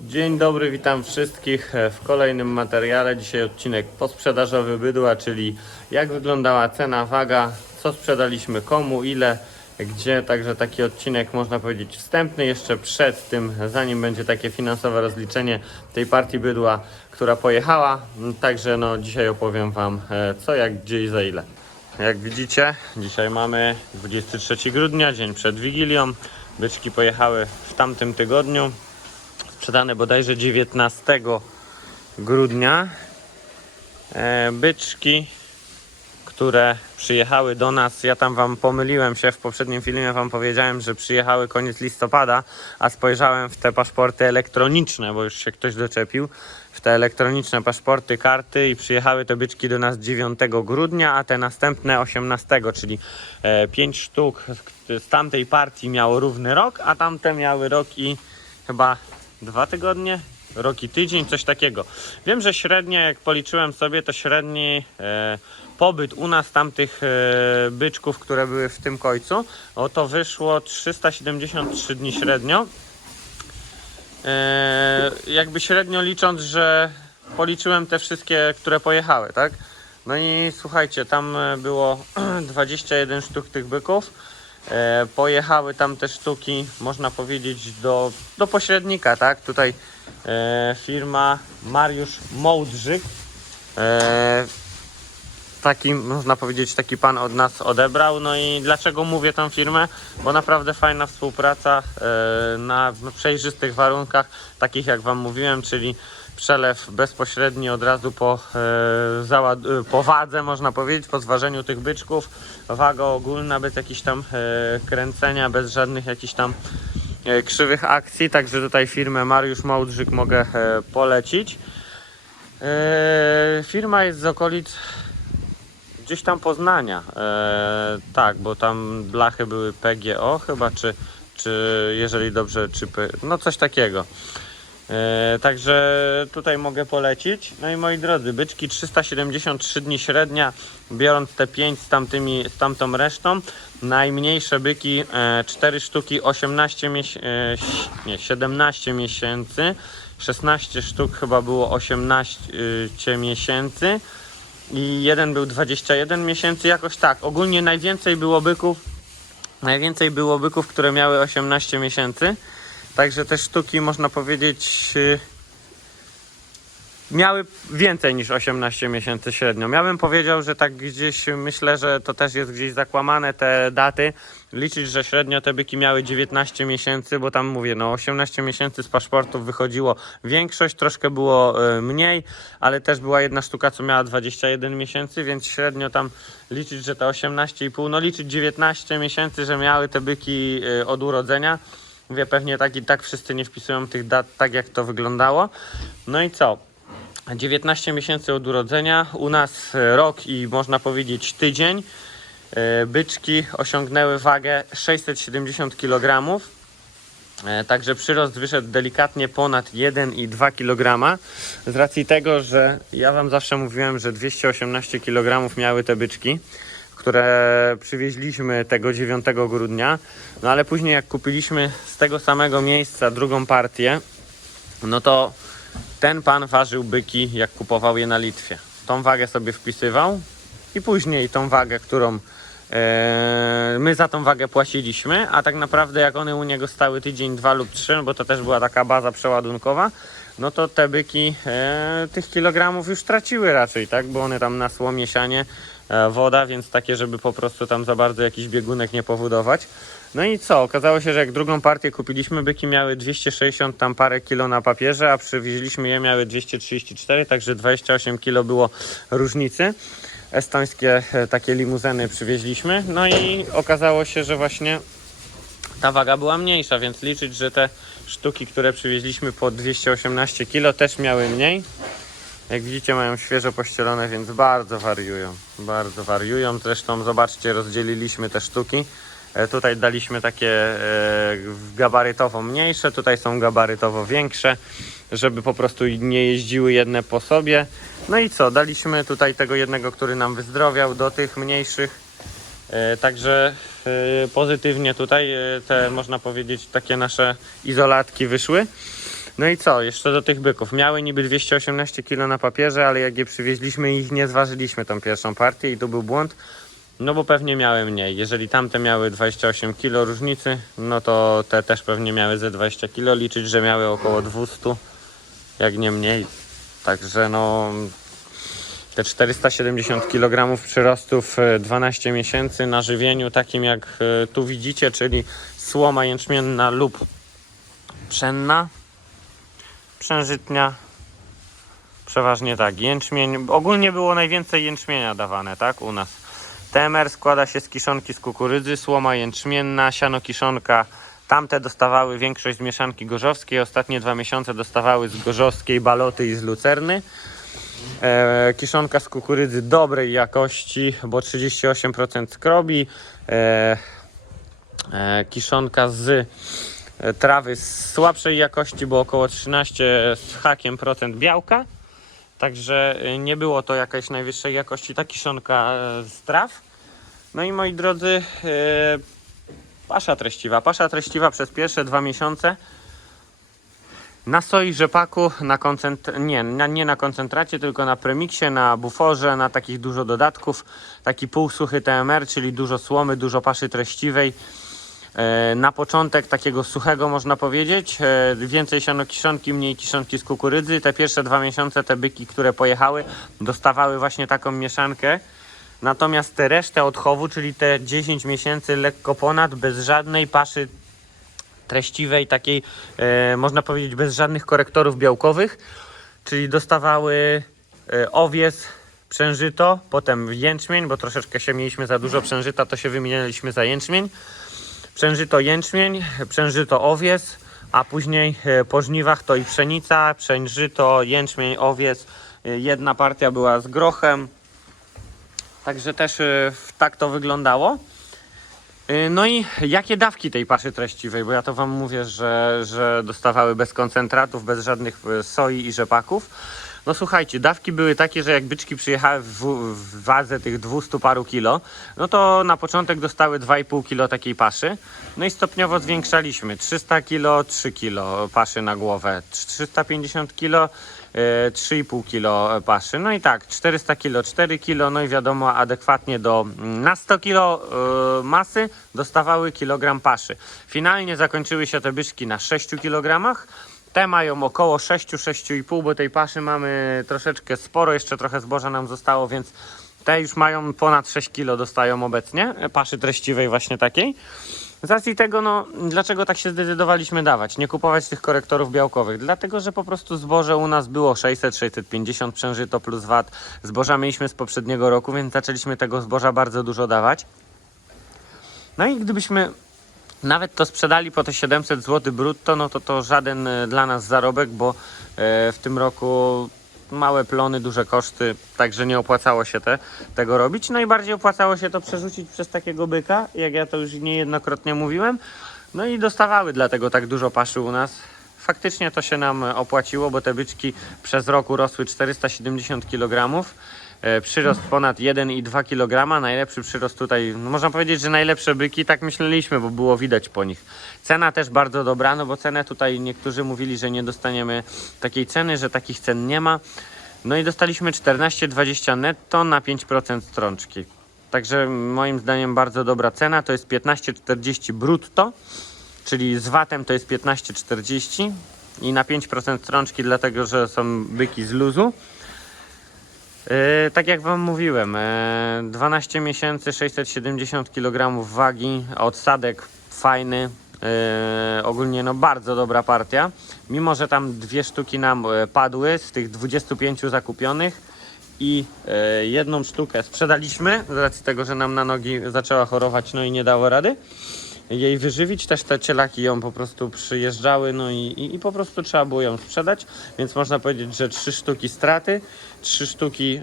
Dzień dobry, witam wszystkich e, w kolejnym materiale. Dzisiaj odcinek posprzedażowy bydła, czyli jak wyglądała cena, waga, co sprzedaliśmy komu, ile, gdzie. Także taki odcinek można powiedzieć wstępny jeszcze przed tym, zanim będzie takie finansowe rozliczenie tej partii bydła, która pojechała. Także no, dzisiaj opowiem Wam e, co, jak, gdzie i za ile. Jak widzicie, dzisiaj mamy 23 grudnia, dzień przed Wigilią. Byczki pojechały w tamtym tygodniu sprzedane bodajże 19 grudnia. E, byczki, które przyjechały do nas, ja tam wam pomyliłem się, w poprzednim filmie wam powiedziałem, że przyjechały koniec listopada, a spojrzałem w te paszporty elektroniczne, bo już się ktoś doczepił, w te elektroniczne paszporty, karty i przyjechały te byczki do nas 9 grudnia, a te następne 18, czyli 5 sztuk z tamtej partii miało równy rok, a tamte miały rok i chyba dwa tygodnie, rok i tydzień, coś takiego. Wiem, że średnie, jak policzyłem sobie, to średni e, pobyt u nas tamtych e, byczków, które były w tym końcu, o to wyszło 373 dni średnio. E, jakby średnio licząc, że policzyłem te wszystkie, które pojechały, tak? No i słuchajcie, tam e, było 21 sztuk tych byków. E, pojechały tam te sztuki, można powiedzieć, do, do pośrednika, tak? Tutaj e, firma Mariusz Mołdrzyk. E, taki, można powiedzieć, taki pan od nas odebrał. No i dlaczego mówię tą firmę? Bo naprawdę fajna współpraca na przejrzystych warunkach, takich jak Wam mówiłem, czyli przelew bezpośredni od razu po, e, e, po wadze, można powiedzieć, po zważeniu tych byczków. Waga ogólna, bez jakichś tam e, kręcenia, bez żadnych jakichś tam e, krzywych akcji. Także tutaj firmę Mariusz Mołdrzyk mogę e, polecić. E, firma jest z okolic gdzieś tam Poznania. E, tak, bo tam blachy były PGO chyba, czy, czy jeżeli dobrze, czy no coś takiego. E, także tutaj mogę polecić. No i moi drodzy, byczki 373 dni średnia, biorąc te 5 z, tamtymi, z tamtą resztą. Najmniejsze byki e, 4 sztuki 18 miesięcy, e, nie, 17 miesięcy. 16 sztuk chyba było 18 miesięcy i jeden był 21 miesięcy, jakoś tak. Ogólnie najwięcej było byków, najwięcej było byków, które miały 18 miesięcy. Także te sztuki można powiedzieć y, miały więcej niż 18 miesięcy średnio. Ja bym powiedział, że tak gdzieś myślę, że to też jest gdzieś zakłamane te daty. Liczyć, że średnio te byki miały 19 miesięcy, bo tam mówię, no 18 miesięcy z paszportów wychodziło większość, troszkę było y, mniej, ale też była jedna sztuka, co miała 21 miesięcy, więc średnio tam liczyć, że te 18,5, no liczyć 19 miesięcy, że miały te byki y, od urodzenia. Mówię, pewnie tak i tak wszyscy nie wpisują tych dat tak, jak to wyglądało. No i co? 19 miesięcy od urodzenia, u nas e, rok i można powiedzieć tydzień. E, Byczki osiągnęły wagę 670 kg. E, Także przyrost wyszedł delikatnie ponad 1,2 kg. Z racji tego, że ja Wam zawsze mówiłem, że 218 kg miały te byczki, które przywieźliśmy tego 9 grudnia. No ale później, jak kupiliśmy z tego samego miejsca drugą partię, no to ten pan ważył byki, jak kupował je na Litwie. Tą wagę sobie wpisywał i później tą wagę, którą e, my za tą wagę płaciliśmy, a tak naprawdę jak one u niego stały tydzień, dwa lub trzy, bo to też była taka baza przeładunkowa, no to te byki e, tych kilogramów już traciły raczej, tak? Bo one tam na słomie sianie, e, woda, więc takie, żeby po prostu tam za bardzo jakiś biegunek nie powodować. No i co? Okazało się, że jak drugą partię kupiliśmy, byki miały 260 tam parę kilo na papierze, a przywieźliśmy je miały 234, także 28 kilo było różnicy. Estońskie e, takie limuzyny przywieźliśmy. No i okazało się, że właśnie ta waga była mniejsza, więc liczyć, że te sztuki, które przywieźliśmy po 218 kg też miały mniej. Jak widzicie mają świeżo pościelone, więc bardzo wariują. Bardzo wariują. Zresztą zobaczcie, rozdzieliliśmy te sztuki. E, Tutaj daliśmy takie e, gabarytowo mniejsze, tutaj są gabarytowo większe, żeby po prostu nie jeździły jedne po sobie. No i co, daliśmy tutaj tego jednego, który nam wyzdrowiał, do tych mniejszych. E, Także pozytywnie tutaj te, można powiedzieć, takie nasze izolatki wyszły. No i co, jeszcze do tych byków. Miały niby 218 kg na papierze, ale jak je przywieźliśmy, ich nie zważyliśmy tą pierwszą partię i tu był błąd. No bo pewnie miały mniej. Jeżeli tamte miały 28 kg różnicy, no to te też pewnie miały ze 20 kg. Liczyć, że miały około 200, jak nie mniej. Także no te 470 kg przyrostu w e, 12 miesięcy na żywieniu takim jak e, tu widzicie, czyli słoma jęczmienna lub pszenna, przężytnia, przeważnie tak, jęczmień, ogólnie było najwięcej jęczmienia dawane, tak, u nas. TMR składa się z kiszonki z kukurydzy, słoma jęczmienna, siano kiszonka. Tamte dostawały większość z mieszanki gorzowskiej, ostatnie dwa miesiące dostawały z gorzowskiej, baloty i z lucerny. E, kiszonka z kukurydzy dobrej jakości, bo 38% skrobi. E, e, kiszonka z trawy słabszej jakości, bo około 13 z hakiem procent białka. Także e, nie było to jakaś najwyższej jakości ta kiszonka e, z traw. No i moi drodzy, e, pasza treściwa. Pasza treściwa przez pierwsze dwa miesiące na soi rzepaku, na koncentr... nie, na, nie na koncentracie, tylko na premiksie, na buforze, na takich dużo dodatków. Taki półsuchy TMR, czyli dużo słomy, dużo paszy treściwej. E, Na początek takiego suchego można powiedzieć, e, więcej siano kiszonki, mniej kiszonki z kukurydzy. Te pierwsze dwa miesiące te byki, które pojechały, dostawały właśnie taką mieszankę. Natomiast te resztę odchowu, czyli te 10 miesięcy lekko ponad, bez żadnej paszy treściwej, takiej e, można powiedzieć bez żadnych korektorów białkowych, czyli dostawały owies, przężyto, potem jęczmień, bo troszeczkę się mieliśmy za dużo przężyta, to się wymienialiśmy za jęczmień. Przężyto jęczmień, przężyto owies, a później e, po żniwach to i pszenica, przężyto, jęczmień, owies. E, Jedna partia była z grochem, także też e, tak to wyglądało. No i jakie dawki tej paszy treściwej? Bo ja to wam mówię, że, że dostawały bez koncentratów, bez żadnych soi i rzepaków. No słuchajcie, dawki były takie, że jak byczki przyjechały w, w wadze tych 200 paru kilo, no to na początek dostały 2,5 kilo takiej paszy. No i stopniowo zwiększaliśmy. 300 kilo, 3 kilo paszy na głowę. 350 kilo, e, 3,5 kilo paszy. No i tak, 400 kilo, 4 kilo, no i wiadomo, adekwatnie do mm, na 100 kilo e, masy dostawały kilogram paszy. Finalnie zakończyły się te byszki na 6 kilogramach. Te mają około 6-6,5, bo tej paszy mamy troszeczkę sporo, jeszcze trochę zboża nam zostało, więc te już mają ponad 6 kg dostają obecnie, paszy treściwej właśnie takiej. Z racji tego, no, dlaczego tak się zdecydowaliśmy dawać, nie kupować tych korektorów białkowych? Dlatego, że po prostu zboże u nas było 600-650 przężyto plus VAT. Zboża mieliśmy z poprzedniego roku, więc zaczęliśmy tego zboża bardzo dużo dawać. No i gdybyśmy nawet to sprzedali po te 700 zł brutto, no to to żaden e, dla nas zarobek, bo e, w tym roku małe plony, duże koszty, także nie opłacało się te, tego robić. No i bardziej opłacało się to przerzucić przez takiego byka, jak ja to już niejednokrotnie mówiłem. No i dostawały dlatego tak dużo paszy u nas. Faktycznie to się nam opłaciło, bo te byczki przez rok urosły 470 kg. E, Przyrost ponad 1,2 kg. Najlepszy przyrost tutaj, no można powiedzieć, że najlepsze byki, tak myśleliśmy, bo było widać po nich. Cena też bardzo dobra, no bo cenę tutaj niektórzy mówili, że nie dostaniemy takiej ceny, że takich cen nie ma. No i dostaliśmy 14,20 netto na 5% strączki. Także moim zdaniem bardzo dobra cena, to jest 15,40 brutto, czyli z VAT-em to jest 15,40 i na 5% strączki, dlatego że są byki z luzu. Yy, tak jak Wam mówiłem, yy, 12 miesięcy, 670 kg wagi, odsadek fajny, yy, ogólnie no bardzo dobra partia. Mimo, że tam dwie sztuki nam padły z tych 25 zakupionych i jedną sztukę sprzedaliśmy z racji tego, że nam na nogi zaczęła chorować, no i nie dało rady jej wyżywić. Też te cielaki ją po prostu przyjeżdżały, no i, i, i po prostu trzeba było ją sprzedać, więc można powiedzieć, że trzy sztuki straty, trzy sztuki e,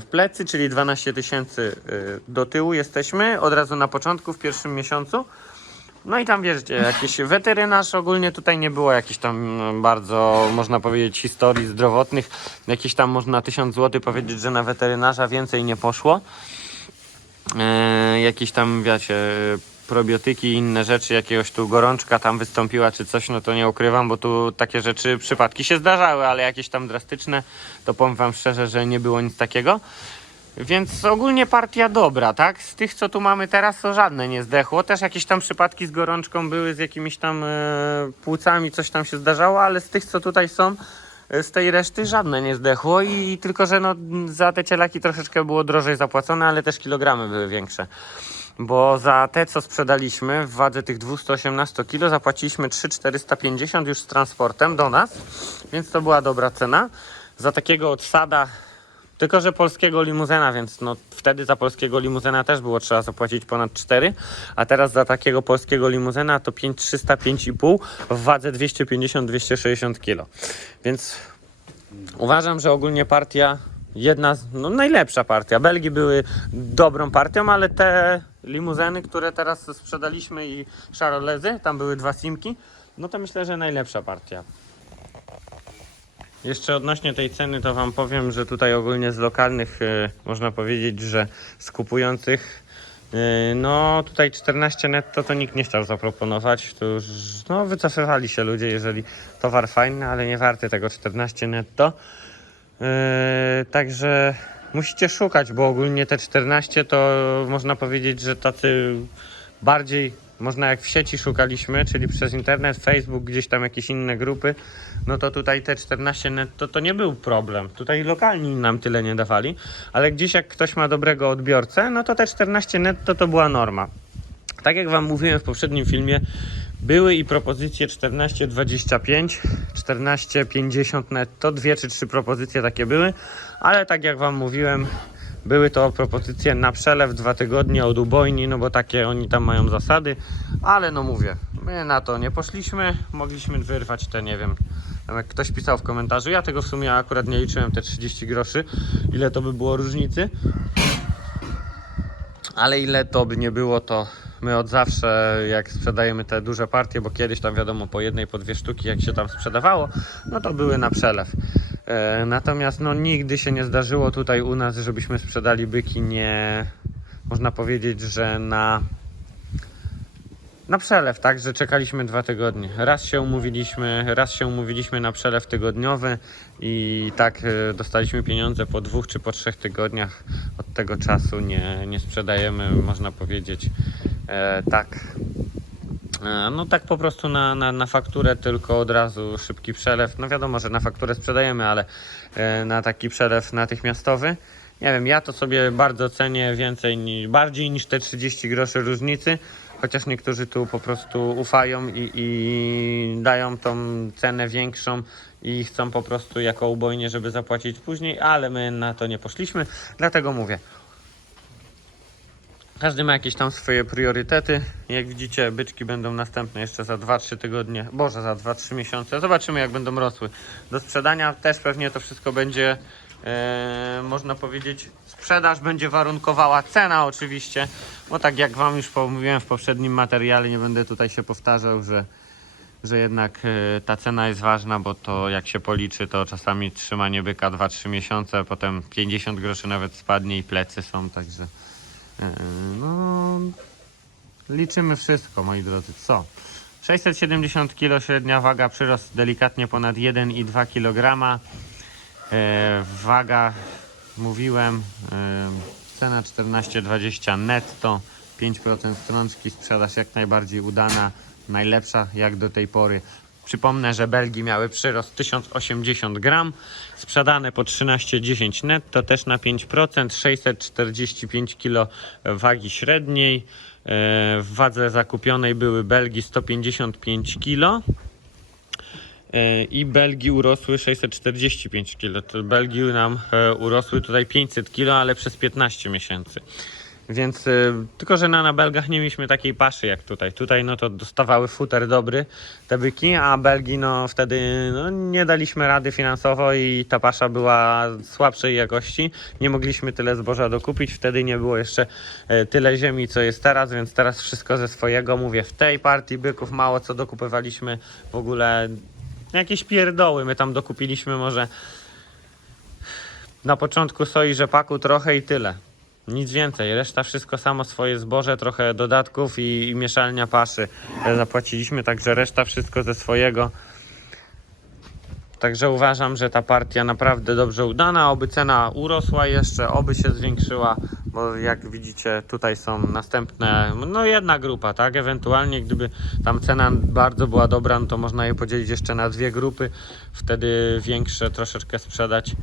w plecy, czyli 12 tysięcy e, do tyłu jesteśmy, od razu na początku, w pierwszym miesiącu. No i tam wiecie, jakiś weterynarz ogólnie tutaj nie było jakichś tam no, bardzo, można powiedzieć, historii zdrowotnych. Jakieś tam można 1000 zł powiedzieć, że na weterynarza więcej nie poszło. E, jakieś tam, wiecie, probiotyki i inne rzeczy, jakiegoś tu gorączka tam wystąpiła czy coś, no to nie ukrywam, bo tu takie rzeczy, przypadki się zdarzały, ale jakieś tam drastyczne, to powiem wam szczerze, że nie było nic takiego. Więc ogólnie partia dobra, tak? Z tych, co tu mamy teraz, to żadne nie zdechło. Też jakieś tam przypadki z gorączką były, z jakimiś tam e, płucami, coś tam się zdarzało, ale z tych, co tutaj są, e, z tej reszty żadne nie zdechło i tylko, że no, za te cielaki troszeczkę było drożej zapłacone, ale też kilogramy były większe. Bo za te, co sprzedaliśmy w wadze tych 218 kg zapłaciliśmy 3,450 już z transportem do nas, więc to była dobra cena. Za takiego odsada tylko, że polskiego limuzena, więc no wtedy za polskiego limuzena też było trzeba zapłacić ponad 4, a teraz za takiego polskiego limuzena to 5300, 5,5 w wadze 250-260 kg. Więc uważam, że ogólnie partia jedna z, no najlepsza partia. Belgi były dobrą partią, ale te limuzeny, które teraz sprzedaliśmy i Charolezy, tam były dwa simki, no to myślę, że najlepsza partia. Jeszcze odnośnie tej ceny, to Wam powiem, że tutaj ogólnie z lokalnych e, można powiedzieć, że z kupujących, e, no tutaj 14 netto to nikt nie chciał zaproponować. Już no, wycofywali się ludzie, jeżeli towar fajny, ale nie warty tego 14 netto. E, także musicie szukać, bo ogólnie te 14 to można powiedzieć, że tacy bardziej można jak w sieci szukaliśmy, czyli przez internet, Facebook, gdzieś tam jakieś inne grupy, no to tutaj te 14 netto to nie był problem. Tutaj lokalni nam tyle nie dawali, ale gdzieś jak ktoś ma dobrego odbiorcę, no to te 14 netto to była norma. Tak jak Wam mówiłem w poprzednim filmie, były i propozycje 14,25, 14,50 netto, dwie czy trzy propozycje takie były, ale tak jak Wam mówiłem, były to propozycje na przelew dwa tygodnie od ubojni, no bo takie oni tam mają zasady, ale no mówię, my na to nie poszliśmy, mogliśmy wyrwać te, nie wiem, jak ktoś pisał w komentarzu, ja tego w sumie akurat nie liczyłem, te 30 groszy, ile to by było różnicy, ale ile to by nie było, to my od zawsze, jak sprzedajemy te duże partie, bo kiedyś tam wiadomo po jednej, po dwie sztuki, jak się tam sprzedawało, no to były na przelew. E, natomiast no nigdy się nie zdarzyło tutaj u nas, żebyśmy sprzedali byki nie, można powiedzieć, że na na przelew, tak, że czekaliśmy dwa tygodnie. Raz się umówiliśmy, raz się umówiliśmy na przelew tygodniowy i tak e, dostaliśmy pieniądze po dwóch czy po trzech tygodniach. Od tego czasu nie, nie sprzedajemy, można powiedzieć, e, tak. E, No tak po prostu na, na, na fakturę, tylko od razu szybki przelew. No wiadomo, że na fakturę sprzedajemy, ale e, na taki przelew natychmiastowy. Nie wiem, ja to sobie bardzo cenię więcej, bardziej niż te 30 groszy różnicy. Chociaż niektórzy tu po prostu ufają i, i dają tą cenę większą i chcą po prostu jako ubojnie, żeby zapłacić później, ale my na to nie poszliśmy. Dlatego mówię, każdy ma jakieś tam swoje priorytety. Jak widzicie, byczki będą następne jeszcze za 2-3 tygodnie, boże, za 2-3 miesiące. Zobaczymy, jak będą rosły. Do sprzedania też pewnie to wszystko będzie, e, można powiedzieć, sprzedaż będzie warunkowała cena oczywiście, bo tak jak Wam już mówiłem w poprzednim materiale, nie będę tutaj się powtarzał, że że jednak e, ta cena jest ważna, bo to jak się policzy, to czasami trzymanie byka 2-3 miesiące, potem 50 groszy nawet spadnie i plecy są, także e, no liczymy wszystko, moi drodzy. Co? 670 kg średnia waga, przyrost delikatnie ponad 1,2 kg. E, waga, mówiłem, e, cena 14,20 netto, 5% strączki, sprzedaż jak najbardziej udana, najlepsza jak do tej pory. Przypomnę, że Belgii miały przyrost 1080 gram, sprzedane po 13,10 netto, też na 5%, 645 kg wagi średniej. E, W wadze zakupionej były Belgii 155 kg. I Belgii urosły 645 kg. Belgii nam e, urosły tutaj 500 kg, ale przez 15 miesięcy. Więc e, tylko, że na, na Belgach nie mieliśmy takiej paszy jak tutaj. Tutaj no to dostawały futer dobry te byki, a Belgii no wtedy no, nie daliśmy rady finansowo i ta pasza była słabszej jakości. Nie mogliśmy tyle zboża dokupić, wtedy nie było jeszcze e, tyle ziemi co jest teraz, więc teraz wszystko ze swojego. Mówię, w tej partii byków mało co dokupywaliśmy w ogóle jakieś pierdoły. My tam dokupiliśmy może na początku soi rzepaku trochę i tyle. Nic więcej, reszta wszystko samo swoje zboże, trochę dodatków i, i mieszalnia paszy zapłaciliśmy, także reszta wszystko ze swojego. Także uważam, że ta partia naprawdę dobrze udana, oby cena urosła jeszcze, oby się zwiększyła, bo jak widzicie tutaj są następne, no jedna grupa, tak, ewentualnie gdyby tam cena bardzo była dobra, no to można je podzielić jeszcze na dwie grupy, wtedy większe troszeczkę sprzedać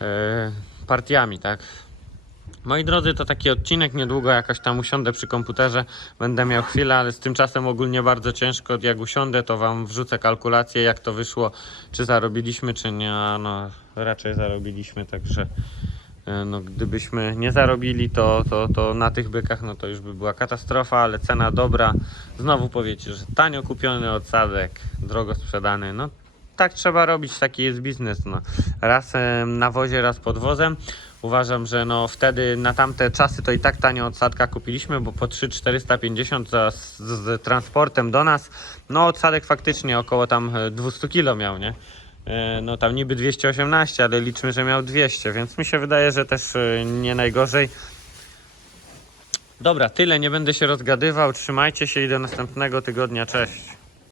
e, partiami, tak. Moi drodzy, to taki odcinek, niedługo jakoś tam usiądę przy komputerze, będę miał chwilę, ale z tym czasem ogólnie bardzo ciężko, jak usiądę, to Wam wrzucę kalkulację, jak to wyszło, czy zarobiliśmy, czy nie, no raczej zarobiliśmy, także e, no, gdybyśmy nie zarobili, to, to, to na tych bykach, no to już by była katastrofa, ale cena dobra, znowu powiecie, że tanio kupiony odsadek, drogo sprzedany, no tak trzeba robić, taki jest biznes. No. Raz em, na wozie, raz pod wozem. Uważam, że no wtedy na tamte czasy to i tak tanio odsadka kupiliśmy, bo po 3,450 za, z, z transportem do nas, no odsadek faktycznie około tam e, 200 kg miał, nie? E, No tam niby 218, ale liczmy, że miał 200, więc mi się wydaje, że też e, nie najgorzej. Dobra, tyle, nie będę się rozgadywał. Trzymajcie się i do następnego tygodnia. Cześć.